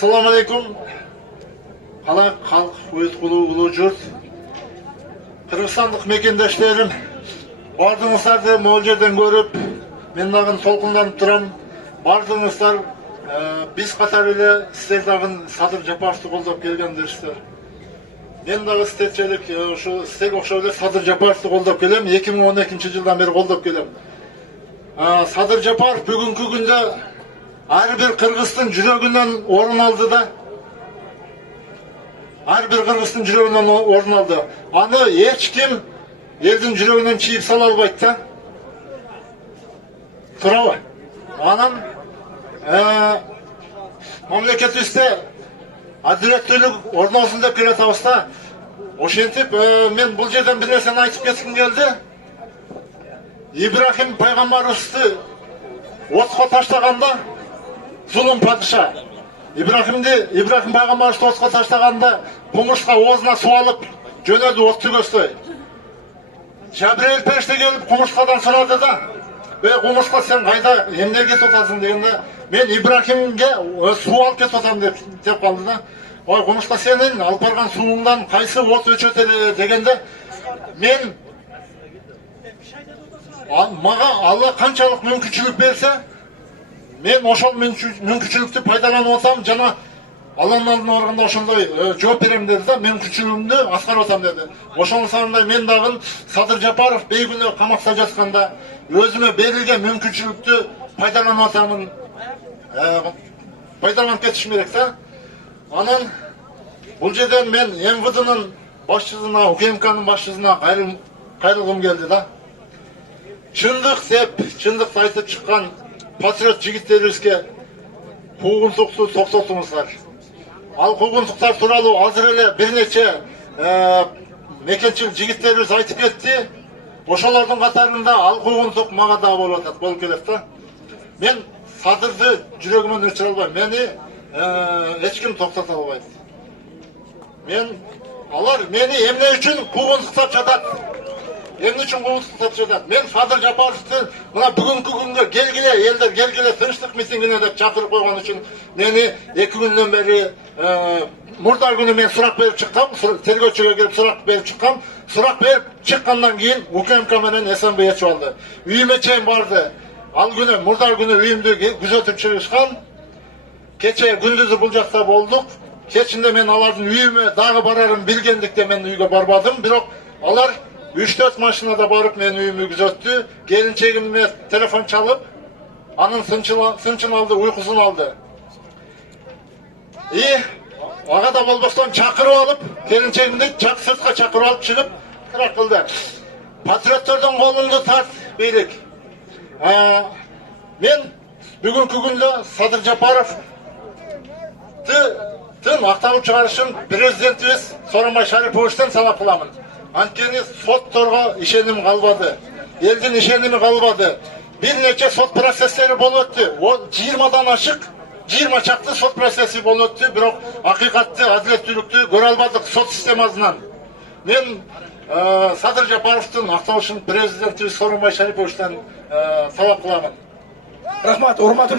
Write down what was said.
Assalamu alaikum. Қалай халық өз құлы жұрт. Қырғызстандық мекендештерім, бардыңыздарды мол жерден көріп, мен дағын толқынданып тұрам. Бардыңыздар, біз қатар еле сіздер дағын Садыр Жапаровты қолдап келгендерсіздер. Мен дағы сіздер оқшаулы Садыр Жапаровты қолдап келем, 2012 жылдан бері қолдап келем. Садыр Жапаров бүгінгі күнде әрбір қырғыздың жүрегінен орын алды да. Әрбір қырғыздың жүрегінен орын алды. Аны ешкім елдің жүрегінен чиіп сала албайды да. Турабы. Анан мамлекетибизде адилеттүүлүк орносун деп келе атабызда. Ошентип мен бул жерден бир нерсени айтып кетким келди. Ибрахим пайгамбарыбызды отко таштаганда зулум падыша. Ибрахим пайгамбарыбызды отко таштаганда кумушка оозуна суу алып жөнөдү от түгөсдөй. Жабирейил периште келип кумушкадан сурады да, кумушка сен кайда эмне кетип атасың дегенде, мен Ибрахимге суу алып кетип атам деп калды да. Ой, кумушка сенин алып барган сууңдан кайсы от өчөт эле дегенде, мен мага Алла канчалык мүмкүнчүлүк берсе, мен ошол мүмкүнчүлүктү пайдаланып атам, жана Алланын алдына барганда ошондой жооп берем деди да, мүмкүнчүлүгүмдү аскарып атам деди. Ошол сарындай мен дагы Садыр Жапаров бейгүнөө камакта жатканда өзүмө берилген мүмкүнчүлүктү пайдаланып атамын. Пайдаланып кетишим керек да. Анан бул жерден мен МВДнын башчысына, УКМКнын башчысына кайрылгым келди да. Чындык деп, чындыкты айтып чыккан патриот жигиттерибизге куугунтукту токтотуңуздар. Ал куугунтуктар тууралуу азыр эле бир нече мекенчил жигиттерибиз айтып кетти. Ошолордун катарында ал куугунтук мага да болуп келет да. Мен Садырды жүрөгүмөн өчүрө албайм. Мени эч ким токтото албайт. Алар мени эмне үчүн куугунтуктап жатат? Эмне үчүн куугунтуктап жатат? Мен Садыр Жапаровду мына бүгүнкү күнгө келгиле, элдер келгиле тынчтык митингине деп чакырып койгон үчүн мени 2 күндөн бери мурда күнү мен сурак берип чыккам, тергөөчүгө келип сурак берип чыккам. Сурак берип чыккандан кийин УКМК менен СНБ ачып алды. Үйүмө чейин барды. Ал күнү, мурда күнү үйүмдү күзөтүп чыгышкан. Кече күндүзү бул жакта болдук. Кечинде мен алардын үйүмө дагы барарын билгендиктен мен үйгө барбадым. Бирок алар 3-4 машинада барып мен үйүмү күзөттү. Келинчегиме телефон чалып, анын сынчын алды, уйкусун алды. Ага да болбостон чакырып алып, келинчегимди сыртка чакырып алып чыгып, тарак кылды. Патриоттордон колуңду тарт, бийлик. Мен бүгүнкү күндө Садыр Жапаровдун акталып чыгарышын президентибиз Сооронбай Шариповичтен талап кыламын. Анткени сотторго ишеним калбады. Элдин ишеними калбады. Бир нече сот процесстери болуп өттү. 20дан ашык, 20 чакты сот процесси болуп өттү, бирок акыйкатты, адилеттүүлүктү көрө албадык сот системасынан. Мен Садыр Жапаровдун акталышын президентибиз Сооронбай Шариповичтен талап кыламын. Рахмат, урматтуу